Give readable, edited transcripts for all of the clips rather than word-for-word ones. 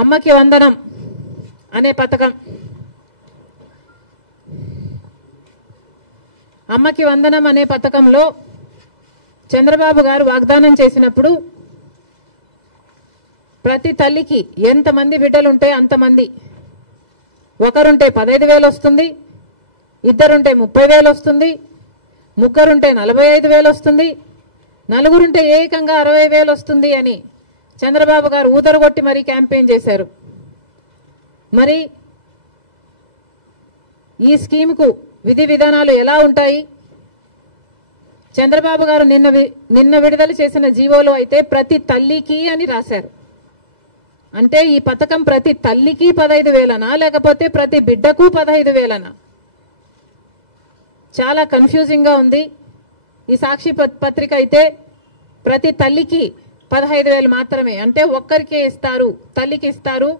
అమ్మకి వందనం అనే పథకం. అమ్మకి వందనం అనే పథకంలో చంద్రబాబు గారు వాగ్దానం చేసినప్పుడు ప్రతి తల్లికి ఎంతమంది బిడ్డలుంటే అంతమంది, ఒకరుంటే 15,000 వస్తుంది, ఇద్దరుంటే 30,000 వస్తుంది, ముగ్గురుంటే 45,000 వస్తుంది, నలుగురుంటే ఏకంగా 60,000 వస్తుంది అని చంద్రబాబు గారు ఊదరగొట్టి మరీ క్యాంపెయిన్ చేశారు. మరి ఈ స్కీమ్కు విధి విధానాలు ఎలా ఉంటాయి? చంద్రబాబు గారు నిన్న విడుదల చేసిన జీవోలో అయితే ప్రతి తల్లికి అని రాశారు. అంటే ఈ పథకం ప్రతి తల్లికి 15,000నా లేకపోతే ప్రతి బిడ్డకు 15,000నా? చాలా కన్ఫ్యూజింగ్ గా ఉంది. ఈ సాక్షి పత్రిక అయితే ప్రతి తల్లికి 15,000 మాత్రమే, అంటే ఒక్కరికే ఇస్తారు, తల్లికి ఇస్తారు,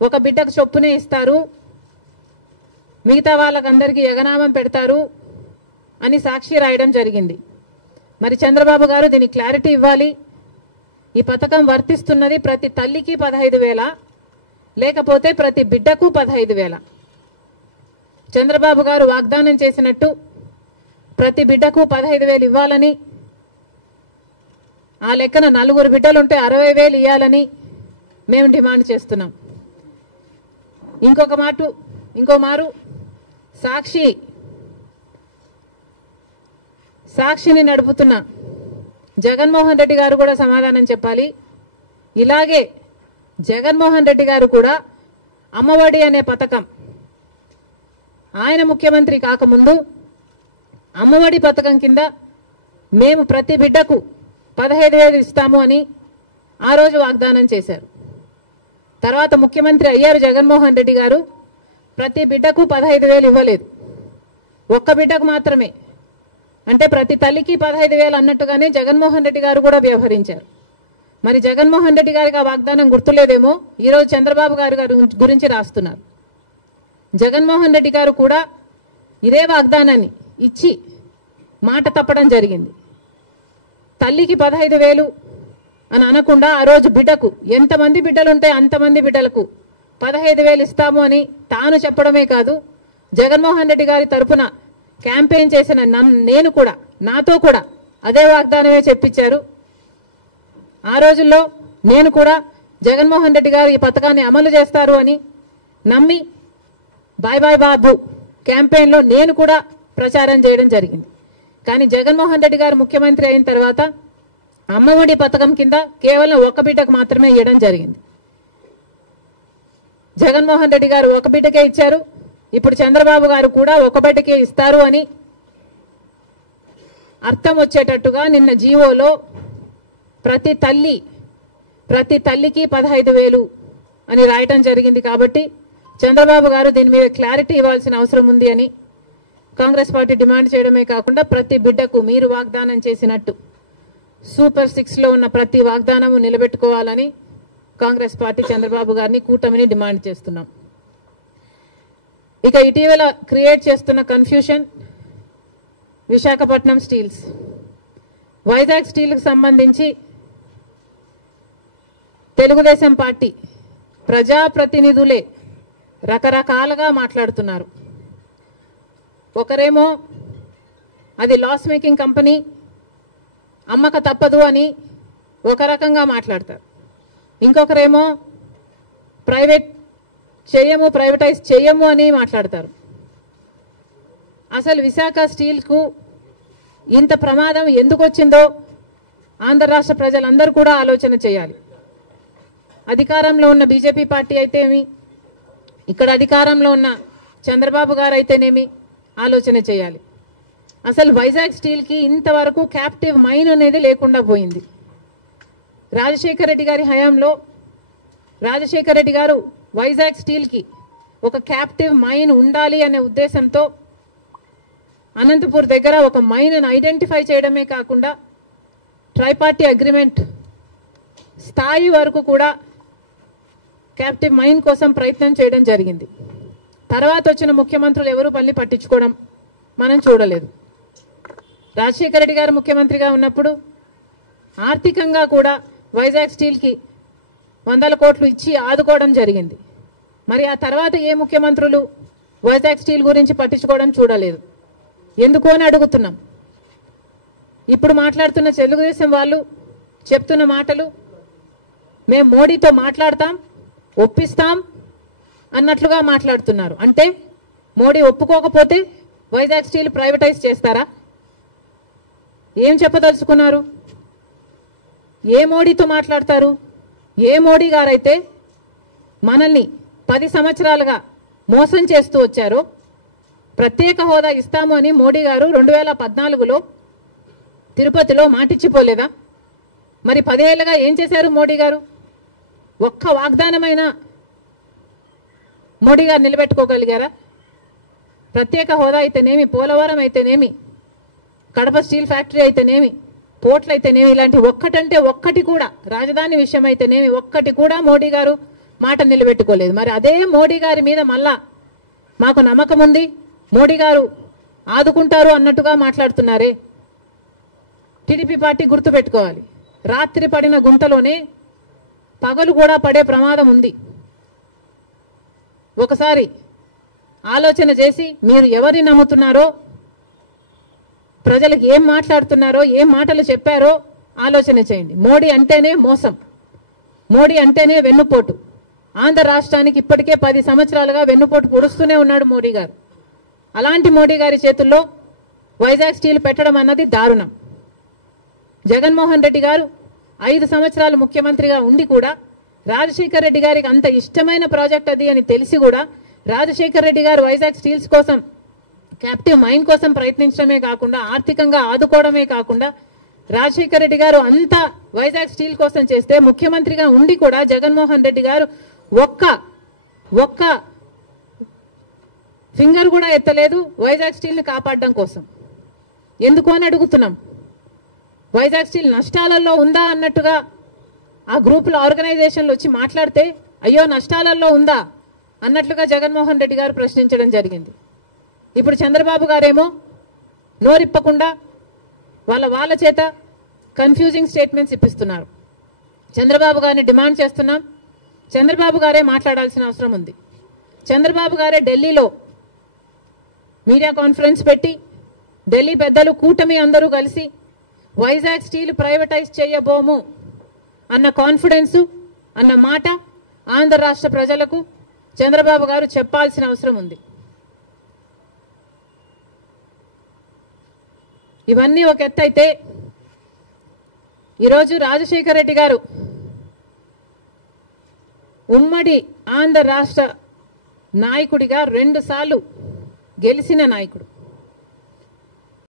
ఒక బిడ్డకు చొప్పునే ఇస్తారు, మిగతా వాళ్ళకందరికీ ఎగనామం పెడతారు అని సాక్షి రాయడం జరిగింది. మరి చంద్రబాబు గారు దీనికి క్లారిటీ ఇవ్వాలి. ఈ పథకం వర్తిస్తున్నది ప్రతి తల్లికి 15,000 లేకపోతే ప్రతి బిడ్డకు 15,000? చంద్రబాబు గారు వాగ్దానం చేసినట్టు ప్రతి బిడ్డకు 15,000 ఇవ్వాలని, ఆ లెక్కన నలుగురు బిడ్డలుంటే 60,000 ఇవ్వాలని మేము డిమాండ్ చేస్తున్నాం. ఇంకో మారు సాక్షిని నడుపుతున్న జగన్మోహన్ రెడ్డి గారు కూడా సమాధానం చెప్పాలి. ఇలాగే జగన్మోహన్ రెడ్డి గారు కూడా అమ్మఒడి అనే పథకం ఆయన ముఖ్యమంత్రి కాకముందు అమ్మఒడి పథకం కింద మేము ప్రతి బిడ్డకు 15,000 ఇస్తాము అని ఆ రోజు వాగ్దానం చేశారు. తర్వాత ముఖ్యమంత్రి అయ్యారు జగన్మోహన్ రెడ్డి గారు, ప్రతి బిడ్డకు 15,000 ఇవ్వలేదు, ఒక్క బిడ్డకు మాత్రమే. అంటే ప్రతి తల్లికి 15,000 అన్నట్టుగానే జగన్మోహన్ రెడ్డి గారు కూడా వ్యవహరించారు. మరి జగన్మోహన్ రెడ్డి గారికి ఆ వాగ్దానం గుర్తులేదేమో ఈరోజు చంద్రబాబు గారి గురించి రాస్తున్నారు. జగన్మోహన్ రెడ్డి గారు కూడా ఇదే వాగ్దానాన్ని ఇచ్చి మాట తప్పడం జరిగింది. తల్లికి 15,000 అని అనకుండా ఆ రోజు బిడ్డకు ఎంతమంది బిడ్డలుంటే అంతమంది బిడ్డలకు 15,000 ఇస్తాము అని తాను చెప్పడమే కాదు, జగన్మోహన్ రెడ్డి గారి తరఫున క్యాంపెయిన్ చేసిన నేను కూడా, నాతో కూడా అదే వాగ్దానమే చెప్పించారు. ఆ రోజుల్లో నేను కూడా జగన్మోహన్ రెడ్డి గారు ఈ పథకాన్ని అమలు చేస్తారు అని నమ్మి బాయ్ బాయ్ బాబు క్యాంపెయిన్లో నేను కూడా ప్రచారం చేయడం జరిగింది. కానీ జగన్మోహన్ రెడ్డి గారు ముఖ్యమంత్రి అయిన తర్వాత అమ్మఒడి పథకం కింద కేవలం ఒక బిడ్డకు మాత్రమే ఇవ్వడం జరిగింది. జగన్మోహన్ రెడ్డి గారు ఒక బిడ్డకే ఇచ్చారు, ఇప్పుడు చంద్రబాబు గారు కూడా ఒక బిడ్డకే ఇస్తారు అని అర్థం వచ్చేటట్టుగా నిన్న జీవోలో ప్రతి తల్లికి 15,000 అని రాయటం జరిగింది. కాబట్టి చంద్రబాబు గారు దీని మీద క్లారిటీ ఇవ్వాల్సిన అవసరం ఉంది అని కాంగ్రెస్ పార్టీ డిమాండ్ చేయడమే కాకుండా ప్రతి బిడ్డకు మీరు వాగ్దానం చేసినట్టు సూపర్ 6లో ఉన్న ప్రతి వాగ్దానము నిలబెట్టుకోవాలని కాంగ్రెస్ పార్టీ చంద్రబాబు గారిని, కూటమిని డిమాండ్ చేస్తున్నాం. ఇక ఇటీవల క్రియేట్ చేస్తున్న కన్ఫ్యూషన్ విశాఖపట్నం స్టీల్స్, వైజాగ్ స్టీల్కి సంబంధించి తెలుగుదేశం పార్టీ ప్రజాప్రతినిధులే రకరకాలుగా మాట్లాడుతున్నారు. ఒకరేమో అది లాస్ మేకింగ్ కంపెనీ, అమ్మక తప్పదు అని ఒక రకంగా మాట్లాడతారు. ఇంకొకరేమో ప్రైవేటైజ్ చేయము అని మాట్లాడతారు. అసలు విశాఖ స్టీల్కు ఇంత ప్రమాదం ఎందుకు వచ్చిందో ఆంధ్ర రాష్ట్ర ప్రజలందరూ కూడా ఆలోచన చేయాలి. అధికారంలో ఉన్న బీజేపీ పార్టీ అయితేమి, ఇక్కడ అధికారంలో ఉన్న చంద్రబాబు గారు అయితేనేమి ఆలోచన చేయాలి. అసలు వైజాగ్ స్టీల్కి ఇంతవరకు క్యాప్టివ్ మైన్ అనేది లేకుండా పోయింది. రాజశేఖర రెడ్డి గారి హయాంలో రాజశేఖర రెడ్డి గారు వైజాగ్ స్టీల్కి ఒక క్యాప్టివ్ మైన్ ఉండాలి అనే ఉద్దేశంతో అనంతపూర్ దగ్గర ఒక మైన్ను ఐడెంటిఫై చేయడమే కాకుండా ట్రైపార్టీ అగ్రిమెంట్ స్థాయి వరకు కూడా క్యాప్టివ్ మైన్ కోసం ప్రయత్నం చేయడం జరిగింది. తర్వాత వచ్చిన ముఖ్యమంత్రులు ఎవరు పల్లి పట్టించుకోవడం మనం చూడలేదు. రాజశేఖర రెడ్డి గారు ముఖ్యమంత్రిగా ఉన్నప్పుడు ఆర్థికంగా కూడా వైజాగ్ స్టీల్కి వందల కోట్లు ఇచ్చి ఆదుకోవడం జరిగింది. మరి ఆ తర్వాత ఏ ముఖ్యమంత్రులు వైజాగ్ స్టీల్ గురించి పట్టించుకోవడం చూడలేదు. ఎందుకు అని అడుగుతున్నాం. ఇప్పుడు మాట్లాడుతున్న తెలుగుదేశం వాళ్ళు చెప్తున్న మాటలు మేము మోడీతో మాట్లాడతాం, ఒప్పిస్తాం అన్నట్లుగా మాట్లాడుతున్నారు. అంటే మోడీ ఒప్పుకోకపోతే వైజాగ్ స్టీల్ ప్రైవేటైజ్ చేస్తారా? ఏం చెప్పదలుచుకున్నారు? ఏ మోడీతో మాట్లాడతారు? ఏ మోడీ గారైతే మనల్ని 10 సంవత్సరాలుగా మోసం చేస్తూ వచ్చారో, ప్రత్యేక హోదా ఇస్తాము అని మోడీ గారు 2014లో తిరుపతిలో మాటిచ్చిపోలేదా? మరి 10 ఏళ్ళుగా ఏం చేశారు మోడీ గారు? ఒక్క వాగ్దానమైన మోడీ గారు నిలబెట్టుకోగలిగారా? ప్రత్యేక హోదా అయితేనేమి, పోలవరం అయితేనేమి, కడప స్టీల్ ఫ్యాక్టరీ అయితేనేమి, పోర్ట్లు అయితేనేమి, ఇలాంటి ఒక్కటంటే ఒక్కటి కూడా, రాజధాని విషయం అయితేనేమి ఒక్కటి కూడా మోడీ గారు మాట నిలబెట్టుకోలేదు. మరి అదే మోడీ గారి మీద మళ్ళా మాకు నమ్మకం ఉంది, మోడీ గారు ఆదుకుంటారు అన్నట్టుగా మాట్లాడుతున్నారే. టీడీపీ పార్టీ గుర్తుపెట్టుకోవాలి, రాత్రి పడిన గుంటలోనే పగలు కూడా పడే ప్రమాదం ఉంది. ఒకసారి ఆలోచన చేసి మీరు ఎవరిని నమ్ముతున్నారో, ప్రజలకు ఏం మాట్లాడుతున్నారో, ఏం మాటలు చెప్పారో ఆలోచన చేయండి. మోడీ అంటేనే మోసం, మోడీ అంటేనే వెన్నుపోటు. ఆంధ్ర రాష్ట్రానికి ఇప్పటికే 10 సంవత్సరాలుగా వెన్నుపోటు పొడుస్తూనే ఉన్నాడు మోడీ గారు. అలాంటి మోడీ గారి చేతుల్లో వైజాగ్ స్టీల్ పెట్టడం అన్నది దారుణం. జగన్మోహన్ రెడ్డి గారు 5 సంవత్సరాలు ముఖ్యమంత్రిగా ఉండి కూడా రాజశేఖర్ రెడ్డి గారికి అంత ఇష్టమైన ప్రాజెక్ట్ అది అని తెలిసి కూడా రాజశేఖర్ రెడ్డి గారు వైజాగ్ స్టీల్స్ కోసం, క్యాప్టివ్ మైన్ కోసం ప్రయత్నించడమే కాకుండా, ఆర్థికంగా ఆదుకోవడమే కాకుండా, రాజశేఖర్ రెడ్డి గారు అంతా వైజాగ్ స్టీల్ కోసం చేస్తే ముఖ్యమంత్రిగా ఉండి కూడా జగన్మోహన్ రెడ్డి గారు ఒక్క ఫింగర్ కూడా ఎత్తలేదు వైజాగ్ స్టీల్ ని కాపాడడం కోసం. ఎందుకు అని అడుగుతున్నాం. వైజాగ్ స్టీల్ నష్టాలలో ఉందా అన్నట్టుగా ఆ గ్రూపుల ఆర్గనైజేషన్లు వచ్చి మాట్లాడితే, అయ్యో నష్టాలలో ఉందా అన్నట్లుగా జగన్మోహన్ రెడ్డి గారు ప్రశ్నించడం జరిగింది. ఇప్పుడు చంద్రబాబు గారేమో నోరిప్పకుండా వాళ్ళ చేత కన్ఫ్యూజింగ్ స్టేట్మెంట్స్ ఇప్పిస్తున్నారు. చంద్రబాబు గారిని డిమాండ్ చేస్తున్నాం, చంద్రబాబు గారే మాట్లాడాల్సిన అవసరం ఉంది. చంద్రబాబు గారే ఢిల్లీలో మీడియా కాన్ఫరెన్స్ పెట్టి, ఢిల్లీ పెద్దలు కూటమి అందరూ కలిసి వైజాగ్ స్టీల్ ప్రైవేటైజ్ చేయబోము అన్న కాన్ఫిడెన్స్ అన్న మాట ఆంధ్ర రాష్ట్ర ప్రజలకు చంద్రబాబు గారు చెప్పాల్సిన అవసరం ఉంది. ఇవన్నీ ఒక ఎత్తు అయితే, ఈరోజు రాజశేఖర రెడ్డి గారు ఉమ్మడి ఆంధ్ర రాష్ట్ర నాయకుడిగా 2 సార్లు గెలిచిన నాయకుడు.